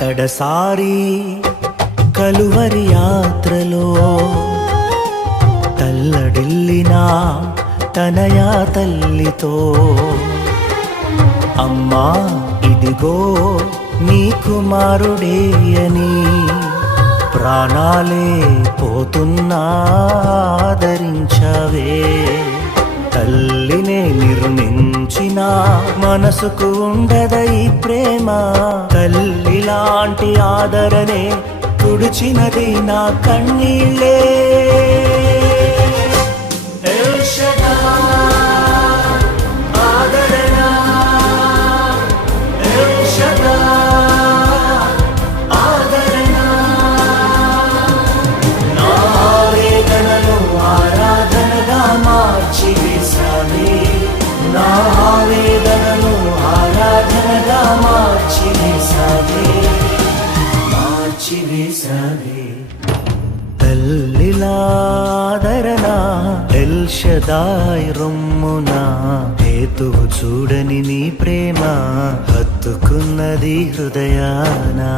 కడసారి కలువరి యాత్రలో తల్లడిల్లిన తనయా తల్లితో అమ్మా ఇదిగో నీ కుమారుడే అని ప్రాణాలే పోతున్నా ఆదరించవే. తల్లినే నిర్మించిన మనసుకు ఉండదై ప్రేమ, తల్లిలాంటి ఆదరణే తుడిచినది నా కన్నీళ్ళే. తల్లిలాదరణ ఎల్ షదాయ్ రొమ్మున హేతువు చూడని నీ ప్రేమ హత్తుకున్నది హృదయానా.